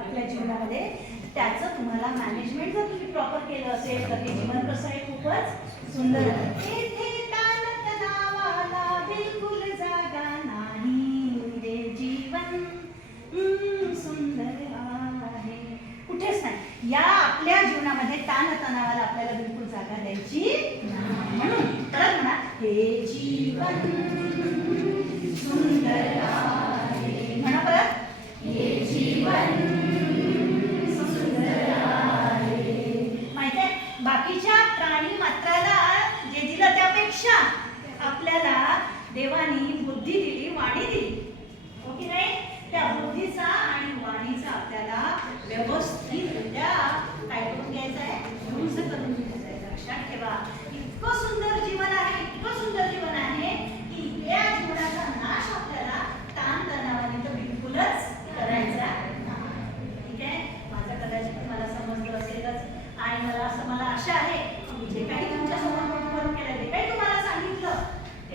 आपल्या जीवनामध्ये, त्याचं तुम्हाला मॅनेजमेंट जर तुम्ही प्रॉपर केलं असेल तर हे जीवन कसं आहे, खूपच सुंदर आहे. इथे ताणतणावाला बिलकुल जागा नाही, हे जीवन सुंदर आहे. कुठेच नाही, या आपल्या जीवनामध्ये ताणतणावाला आपल्याला बिलकुल जागा द्यायची नाही. म्हणून परत म्हणा, हे जीवन सुंदर आहे. म्हणा परत, हे जीवन सुंदर आहे. माहिती आहे, बाकीच्या प्राणी मात्राला जे दिलं त्यापेक्षा आपल्याला देवानी बुद्धी दिली, वाणी दिली. हो की नाही? त्या बुद्धीचा आणि वाणीचा आपल्याला व्यवस्थितरित्या काय करून घ्यायचं आहे, यूज करून घ्यायचं आहे. लक्षात ठेवा, इतकं सुंदर जीवन आहे, इतकं सुंदर जीवन आहे की या जीवनाचा नाश आपल्याला ताणतणावाने तर बिलकुलच करायचा नाही. ठीक आहे, माझं कदाचित तुम्हाला समजलं असेलच आणि मला आशा आहे